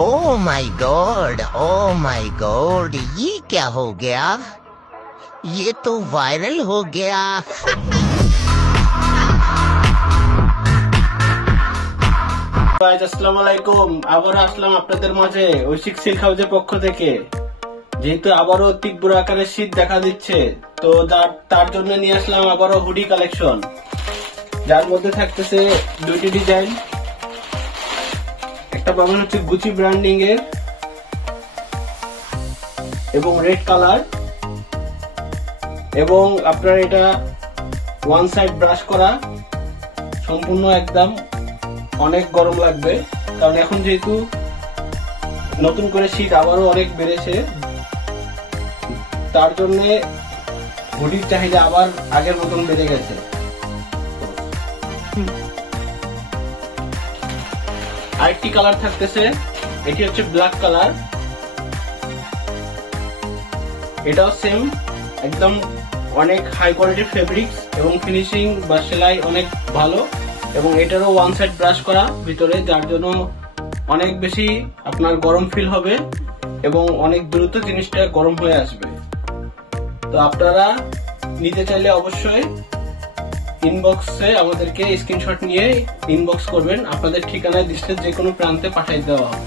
Oh my God, ये क्या हो गया? ये तो वायरल हो गया। আসসালামু আলাইকুম, আবারও আসলাম আপনাদের মাঝে ঐশিক সিল্ক হাউসের পক্ষ থেকে। যেহেতু আবারও তীব্র আকারে শীত দেখা দিচ্ছে, তো তার জন্য নিয়ে আসলাম আবারও হুডি কালেকশন, যার মধ্যে থাকতেছে দুইটি ডিজাইন। একটা পাবেন হচ্ছে গুচি ব্র্যান্ডিং এর এবং রেড কালার, এবং আপনার এটা ওয়ান সাইড ব্রাশ করা, সম্পূর্ণ একদম অনেক গরম লাগবে, কারণ এখন যেহেতু নতুন করে শীত আবারও অনেক বেড়েছে, তার জন্য হুডির চাহিদা আবার আগের মতন বেড়ে গেছে। আরেকটি কালার থাকতেছে, এটি হচ্ছে ব্ল্যাক কালার। এটাও সেম, একদম অনেক হাই কোয়ালিটির ফেব্রিক্স এবং ফিনিশিং বা সেলাই অনেক ভালো, এবং এটারও ওয়ান সাইড ব্রাশ করা ভিতরে, যার জন্য অনেক বেশি আপনার গরম ফিল হবে এবং অনেক দ্রুত জিনিসটা গরম হয়ে আসবে। তো আপনারা নিতে চাইলে অবশ্যই ইনবক্সে আমাদেরকে স্ক্রিনশট নিয়ে ইনবক্স করবেন, আপনাদের ঠিকানায় দেশের যে কোনো প্রান্তে পাঠিয়ে দেওয়া হবে।